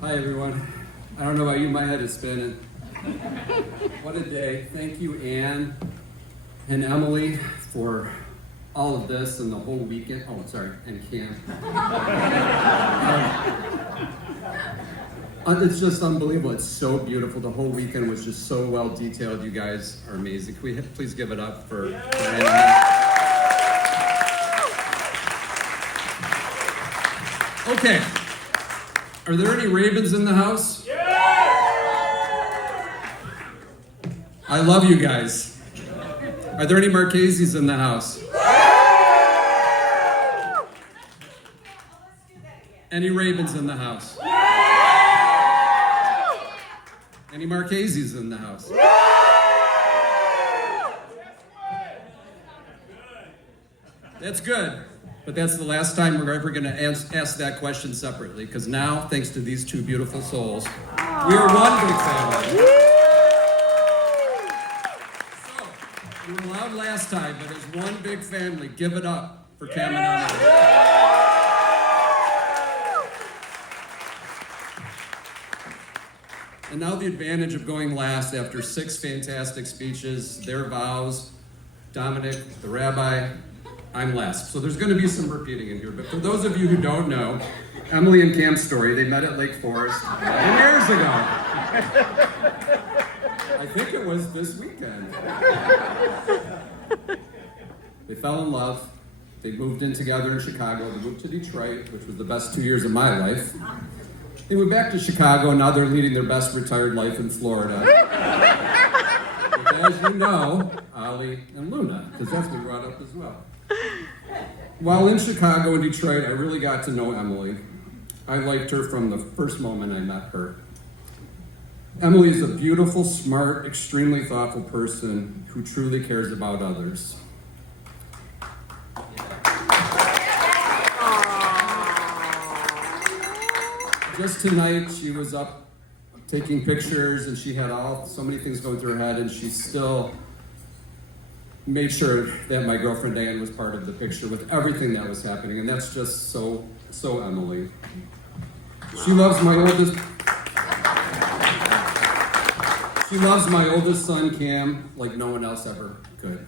Hi, everyone. I don't know about you, my head is spinning. What a day. Thank you, Anne and Emily, for all of this and the whole weekend. Oh, sorry, and Cam. It's just unbelievable. It's so beautiful. The whole weekend was just so well detailed. You guys are amazing. Can we please give it up for Anne? Okay. Are there any Ravens in the house? Yeah! I love you guys. Are there any Marchese's in the house? Yeah! Any Ravens in the house? Yeah! Any Marchese's in the house? Yeah! That's good. But that's the last time we're ever going to ask that question separately, because now, thanks to these two beautiful souls, we are one big family. So, we were loud last time, but as one big family, give it up for Cam and Emily. And now the advantage of going last after 6 fantastic speeches, their vows, Dominic, the rabbi, I'm last. So there's going to be some repeating in here. But for those of you who don't know, Emily and Cam's story, they met at Lake Forest 10 years ago. I think it was this weekend. They fell in love. They moved in together in Chicago. They moved to Detroit, which was the best 2 years of my life. They moved back to Chicago, and now they're leading their best retired life in Florida. But as you know, Ollie and Luna, because that's been brought up as well. While in Chicago and Detroit, I really got to know Emily. I liked her from the first moment I met her. Emily is a beautiful, smart, extremely thoughtful person who truly cares about others. Just tonight, she was up taking pictures, and she had so many things going through her head, and she still made sure that my girlfriend Diane was part of the picture with everything that was happening, and that's just so Emily. She loves my oldest son, Cam, like no one else ever could.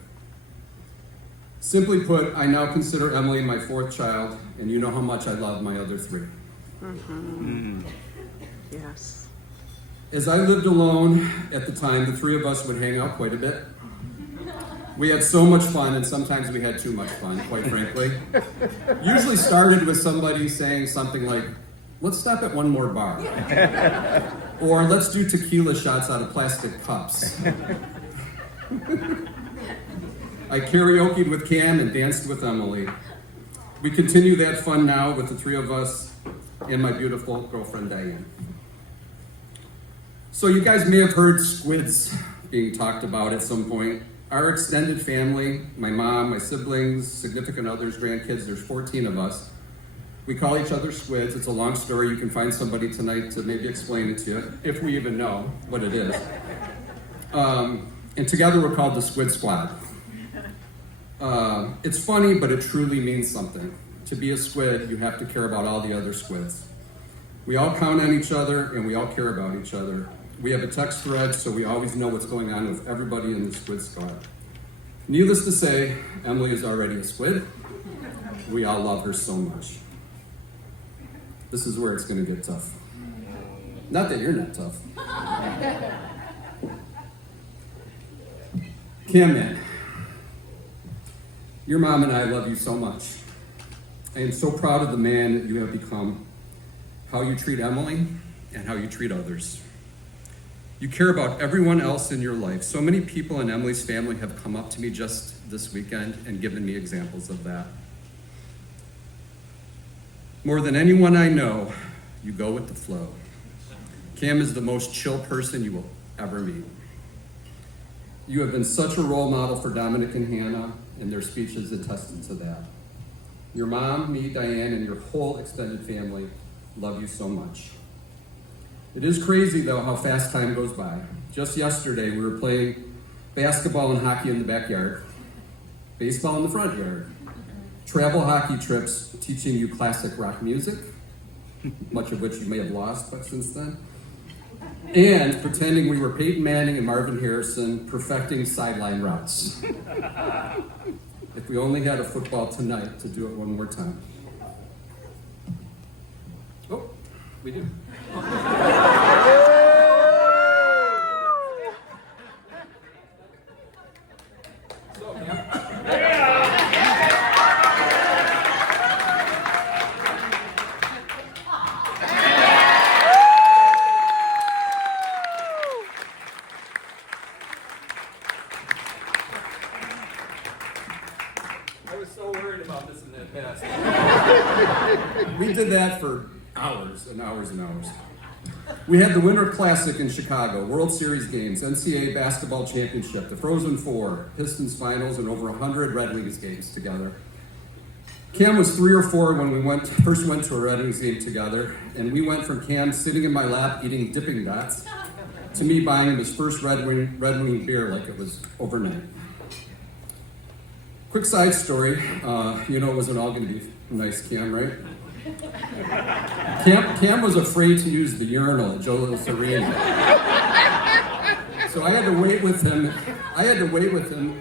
Simply put, I now consider Emily my 4th child, and you know how much I love my other 3. Mm-hmm. Yes. As I lived alone at the time, the 3 of us would hang out quite a bit. We had so much fun, and sometimes we had too much fun, quite frankly. Usually started with somebody saying something like, let's stop at one more bar. Or let's do tequila shots out of plastic cups. I karaoke'd with Cam and danced with Emily. We continue that fun now with the 3 of us and my beautiful girlfriend, Diane. So you guys may have heard squids being talked about at some point. Our extended family, my mom, my siblings, significant others, grandkids, there's 14 of us. We call each other squids. It's a long story. You can find somebody tonight to maybe explain it to you, if we even know what it is. And together we're called the Squid Squad. It's funny, but it truly means something. To be a squid, you have to care about all the other squids. We all count on each other, and we all care about each other. We have a text thread, so we always know what's going on with everybody in the Squid Squad. Needless to say, Emily is already a squid. We all love her so much. This is where it's going to get tough. Not that you're not tough. Cam, man, your mom and I love you so much. I am so proud of the man that you have become, how you treat Emily, and how you treat others. You care about everyone else in your life. So many people in Emily's family have come up to me just this weekend and given me examples of that. More than anyone I know, you go with the flow. Cam is the most chill person you will ever meet. You have been such a role model for Dominic and Hannah, and their speeches attested to that. Your mom, me, Diane, and your whole extended family love you so much. It is crazy, though, how fast time goes by. Just yesterday, we were playing basketball and hockey in the backyard, baseball in the front yard, travel hockey trips teaching you classic rock music, much of which you may have lost since then, and pretending we were Peyton Manning and Marvin Harrison perfecting sideline routes. If we only had a football tonight to do it one more time. Oh, we do. So, I was so worried about this in that past. We did that for hours and hours and hours. We had the Winter Classic in Chicago, World Series games, NCAA basketball championship, the Frozen Four, Pistons finals, and over 100 Red Wings games together. Cam was 3 or 4 when we first went to a Red Wings game together, and we went from Cam sitting in my lap eating dipping dots to me buying him his first Red Wing beer like it was overnight. Quick side story, you know it wasn't all going to be nice, Cam, right? Cam was afraid to use the urinal at Joe's Arena. So I had to wait with him.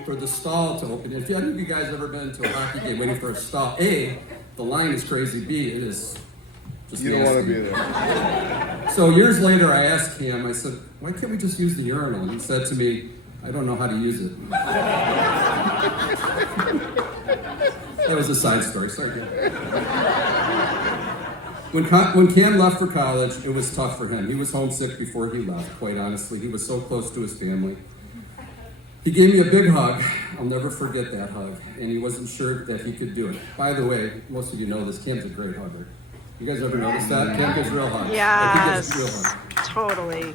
For the stall to open. If any of you guys ever been to a hockey game waiting for a stall, A, the line is crazy. B, it is just You don't nasty. want to be there. So years later, I asked Cam, I said, why can't we just use the urinal? And he said to me, I don't know how to use it. That was a side story, sorry. When Cam left for college, it was tough for him. He was homesick before he left, quite honestly. He was so close to his family. He gave me a big hug. I'll never forget that hug. And he wasn't sure that he could do it. By the way, most of you know this, Cam's a great hugger. You guys ever notice that? Cam gives real hugs. Like, he gives real Yes, hugs. totally.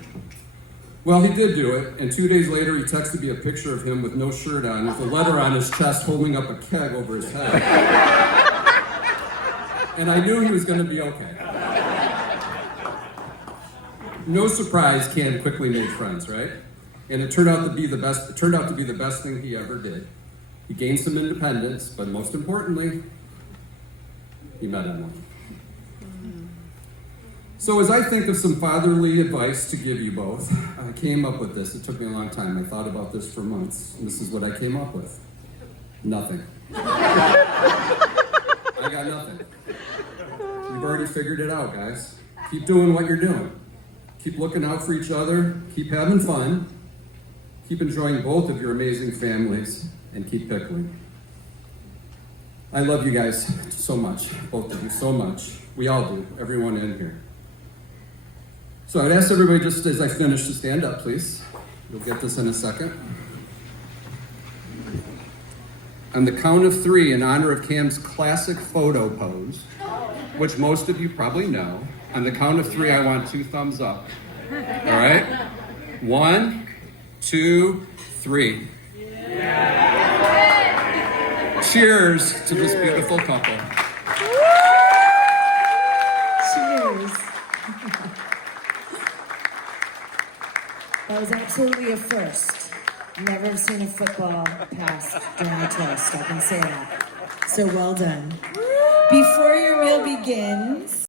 Well, he did do it, and 2 days later, he texted me a picture of him with no shirt on, with a letter on his chest holding up a keg over his head. And I knew he was going to be okay. No surprise, Cam quickly made friends, right? And it turned out to be the best. It turned out to be the best thing he ever did. He gained some independence, but most importantly, he met Emily. So as I think of some fatherly advice to give you both, I came up with this. It took me a long time. I thought about this for months, and this is what I came up with. Nothing. I got nothing. You've already figured it out, guys. Keep doing what you're doing. Keep looking out for each other. Keep having fun. Keep enjoying both of your amazing families, and keep pickling. I love you guys so much, both of you so much. We all do, everyone in here. So I'd ask everybody just as I finish to stand up, please. You'll get this in a second. On the count of 3, in honor of Cam's classic photo pose, which most of you probably know, on the count of 3, I want 2 thumbs up. All right? 1, 2, 3. Cheers to this beautiful couple. Cheers. That was absolutely a first. Never have seen a football pass during a toast, I can say that. So well done. Before your meal begins,